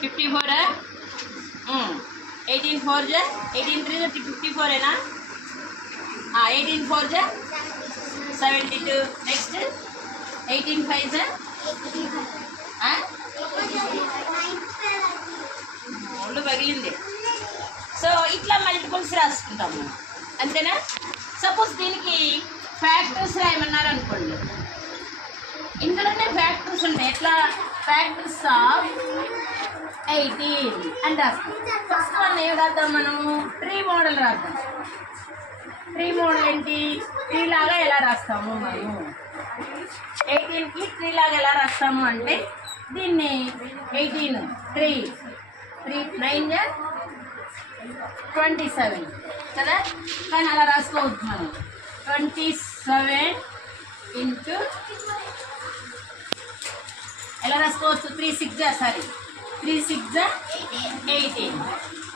54 18 4 जा 18 3 जा 54 है ना. 18 4 जा 72. नेक्स्ट 18 5 जा ఒళ్ళు పగిలింది. సో ఇట్లా మల్టిపుల్స్ రాసుకుంటాము అంతేనా. సపోజ్ దీనికి ఫ్యాక్టర్స్ రాయమన్నారు అనుకోండి, ఇందులోనే ఫ్యాక్టర్స్ ఉంటాయి. ఎట్లా ఫ్యాక్టర్స్ ఆఫ్ 18 అని రాస్తాం. ఫస్ట్ వన్ ఏం రాద్దాం మనము, ట్రీ మోడల్ రాద్దాం. ట్రీ మోడల్ ఏంటి, ట్రీ లాగా ఎలా రాస్తాము మనము. 18కి ట్రీ లాగా ఎలా రాస్తాము అంటే దీన్ని 18 3 9 जा 27 కదా. కానీ అలా రాసుకోవచ్చు మనం. 27 ఇంటూ ఎలా రాసుకోవచ్చు, 3 6 जा 18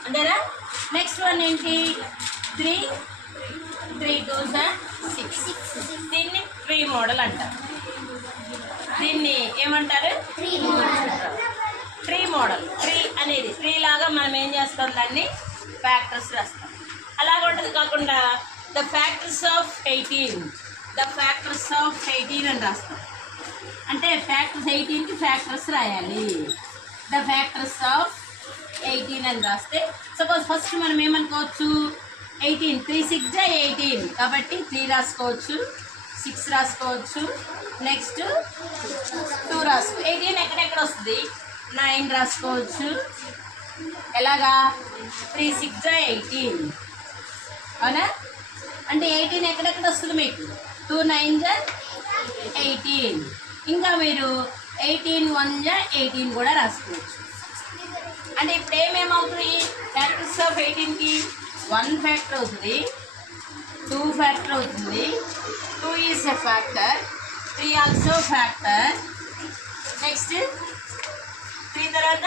అంతేనా. నెక్స్ట్ వన్ ఏంటి, 3 2 जा 6. దీన్ని ట్రీ మోడల్ అంటారు. దీన్ని ఏమంటారు, ట్రీ మోడల్. ట్రీ అనేది ట్రీ లాగా మనం ఏం చేస్తాం, దాన్ని ఫ్యాక్టర్స్ రాస్తాం. అలాగ ఉంటుంది కాకుండా ద ఫ్యాక్టర్స్ ఆఫ్ 18 అని రాస్తాం. అంటే ఫ్యాక్టర్స్ 18కి ఫ్యాక్టర్స్ రాయాలి. ద ఫ్యాక్టర్స్ ఆఫ్ 18 అని రాస్తే సపోజ్ ఫస్ట్ మనం ఏమనుకోవచ్చు, 18 3 6 जा 18 కాబట్టి 3 రాసుకోవచ్చు, 6 రాసుకోవచ్చు, నెక్స్ట్ 2 రాసుకో. 18 ఎక్కడెక్కడ వస్తుంది, 9 రాసుకోవచ్చు. ఎలాగా 3 6 जा 18 అవునా. అంటే 18 ఎక్కడెక్కడ వస్తుంది మీకు, 2 9 जा 18. ఇంకా మీరు 18 1 जा 18 కూడా రాసుకోవచ్చు. అంటే ఇప్పుడు ఏమేమవుతుంది, ఫ్యాక్టర్స్ ఆఫ్ 18కి 1 ఫ్యాక్టర్ అవుతుంది, 2 ఫ్యాక్టర్ అవుతుంది, 2 is a factor, 3 also factor. Next 3 తర్వాత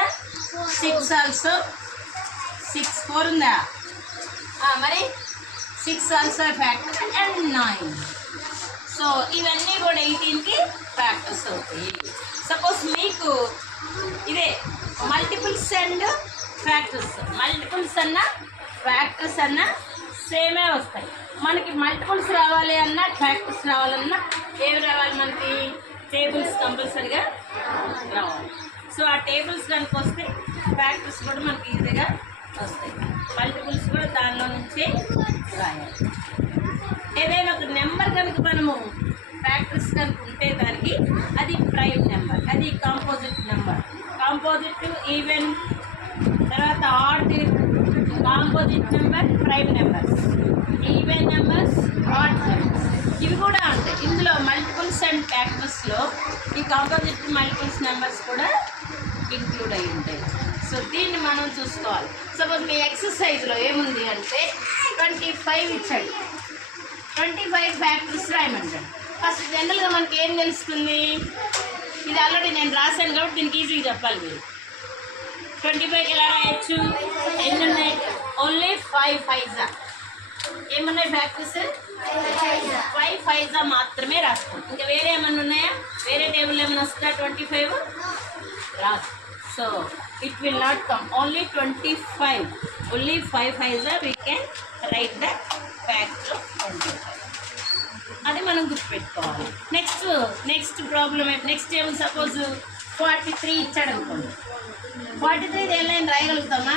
6 ఆల్సో 6 4 ఉందా, మరి 6 ఆల్సో ఫ్యాక్టర్ అండ్ 9. సో ఇవన్నీ కూడా 18కి ఫ్యాక్టర్స్ అవుతాయి. సపోజ్ మీకు ఇదే మల్టిపుల్స్ అండ్ ఫ్యాక్టర్స్, మల్టిపుల్స్ అన్న ఫ్యాక్టర్స్ అన్న సేమే వస్తాయి. మనకి మల్టిపుల్స్ రావాలి అన్నా ఫ్యాక్టర్స్ రావాలన్నా ఏమి రావాలి, మనకి టేబుల్స్ కంపల్సరీగా రావాలి. సో ఆ టేబుల్స్ కనుక వస్తే ఫ్యాక్టర్స్ కూడా మనకి ఈజీగా వస్తాయి. మల్టిపుల్స్ కూడా దానిలో నుంచే రాయాలి. ఏదైనా ఒక నెంబర్ కనుక మనము ఫ్యాక్టర్స్ కనుక ఉంటే దానికి అది ప్రైమ్ నెంబర్, అది కాంపోజిట్ నెంబర్. కాంపోజిట్ ఈవెన్, తర్వాత odd, composite number, prime numbers, even numbers, odd numbers, ఇవి కూడా ఉంటాయి. ఇందులో మల్టిపుల్స్ అండ్ ఫ్యాక్టర్స్లో ఈ కాంపోజిట్ మల్టిపుల్స్ నెంబర్స్ కూడా ఇంక్లూడ్ అయి ఉంటాయి. సో దీన్ని మనం చూసుకోవాలి. సపోజ్ మీ ఎక్సర్సైజ్లో ఏముంది అంటే 25 ఇచ్చాడు, 25 ఫ్యాక్టర్స్ రాయమంటాడు. ఫస్ట్ జనరల్గా మనకి ఏం తెలుస్తుంది, ఇది ఆల్రెడీ నేను రాశాను కాబట్టి దీనికి ఈజీగా చెప్పాలి. మీరు 25 ఎలా రాయొచ్చు, ఎన్ని ఉన్నాయి, ఓన్లీ 5 5 ఏమున్నాయి ఫ్యాక్టర్స్, 5 5 మాత్రమే రాసుకోండి. ఇంకా వేరే ఏమన్నా ఉన్నాయా, వేరే టేబుల్ ఏమైనా వస్తుందా, 25 రాదు. So it will not come, only 25, only 5 5 we can write the factor of 25. అది మనం గుర్తుపెట్టుకోవాలి. నెక్స్ట్ ప్రాబ్లం నెక్స్ట్ ఏమో సపోజ్ 43 ఇచ్చాడు అనుకోండి. 43 ఏ లైన్ రాయగలుగుతామా,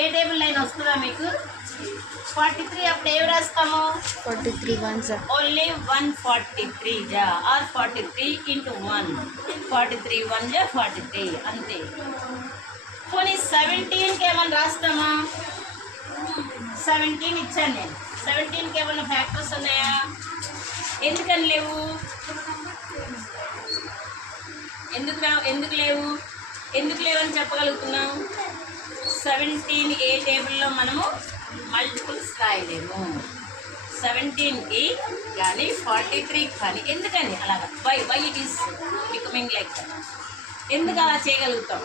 ఏ టేబుల్ లైన్ వస్తుందా మీకు, 43 అప్పుడు ఏమి రాస్తాము, 43 1 ఓన్లీ 143 जा ఆర్ 43 ఇంటూ 1, 43 1 जा 43 అంతే. పోనీ 17కి ఏమన్నా రాస్తామా, 17 ఇచ్చాను నేను, 17కి ఏమన్నా ఫ్యాక్టర్స్ ఉన్నాయా, ఎందుకని లేవు, ఎందుకు లేవని చెప్పగలుగుతున్నాం. 17 ఏ టేబుల్లో మనము మల్టిపుల్స్ రాయలేము, 17కి కానీ 43 కానీ. ఎందుకని అలాగా, why it is becoming like that, ఎందుకు అలా చేయగలుగుతాం,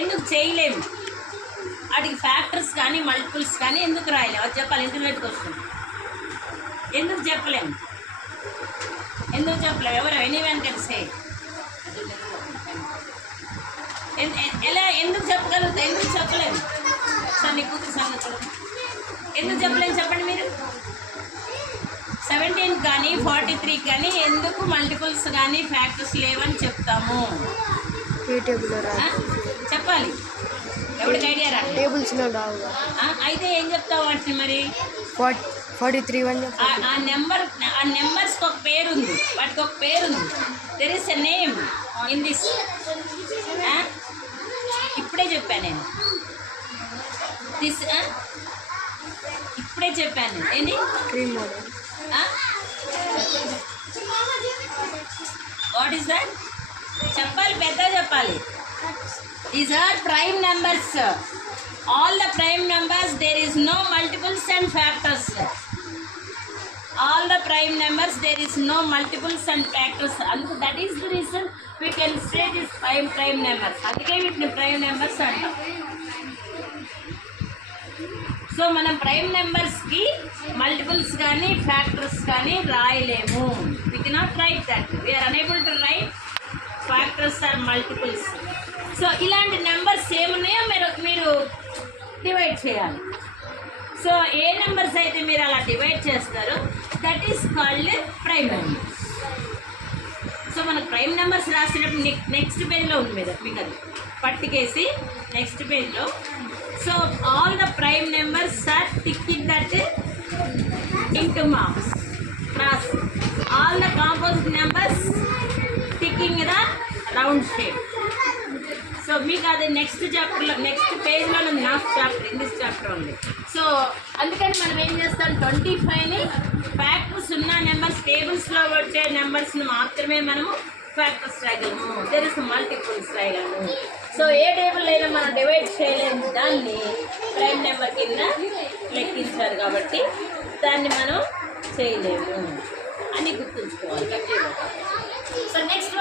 ఎందుకు చేయలేము, వాటికి ఫ్యాక్టర్స్ కానీ మల్టిపుల్స్ కానీ ఎందుకు రాయలేము, అది చెప్పాలి. ఇంటర్నెట్కి వస్తుంది, ఎందుకు చెప్పలేము, ఎవరు ఎనీవన్ కెన్ సే. ఎలా ఎందుకు చెప్పగలుగుతా, ఎందుకు చెప్పలేము? సార్ నీ కూతురు సంగతి ఎందుకు చెప్పలేము చెప్పండి మీరు? 17 కానీ 43 కానీ ఎందుకు మల్టిపుల్స్ కానీ ఫ్యాక్టర్స్ లేవని చెప్తాము? చెప్పాలి. ఎవరికి ఐడియా రా? టేబుల్స్లో రావు. అయితే ఏం చెప్తావు వాటిని మరి? 43 ఆ నెంబర్స్కి ఒక పేరు ఉంది, వాటికి ఒక పేరు ఉంది. There is a name in this. ఇప్పుడే చెప్పాను నేను ఇప్పుడే చెప్పాను ఏంటి? Cream model. What is that? చెప్పాలి, పెద్దగా చెప్పాలి. These are prime numbers. All the prime numbers there is no multiples and factors. All the prime numbers there is no multiples and factors. And that is the reason we can say this prime numbers. అందుకే వీటిని prime numbers అంటాం. So మనం prime నెంబర్స్కి multiples కానీ factors కానీ రాయలేము. we cannot write that. we are unable to write factors or multiples. So ఇలాంటి numbers ఏమున్నాయో మీరు డివైడ్ చేయాలి. సో ఏ నెంబర్స్ అయితే మీరు అలా డివైడ్ చేస్తారో that is called prime numbers. So మనకు ప్రైమ్ నెంబర్స్ రాసినప్పుడు నెక్స్ట్ పేజ్లో ఉంది మీద మీకు అది పట్టుకేసి నెక్స్ట్ పేజ్లో. So all the prime numbers are ticking that into marks cross. All the composite numbers ticking the round shape. So మీకు అది నెక్స్ట్ చాప్టర్లో నెక్స్ట్ పేజ్లో ఉంది, last chapter in this chapter ఉంది. సో అందుకని మనం ఏం చేస్తాం, 25ని ఫ్యాక్టర్స్ ఉన్న నెంబర్స్ టేబుల్స్లో వచ్చే నెంబర్స్ని మాత్రమే మనము ఫ్యాక్టర్స్ రాయగలము. దెర్ ఇస్ మల్టిపుల్స్ రాయగలము. సో ఏ టేబుల్ అయినా మనం డివైడ్ చేయలేము, దాన్ని ప్రైమ్ నెంబర్ కింద లెక్కించారు కాబట్టి దాన్ని మనం చేయలేము అని గుర్తుంచుకోవాలి. So next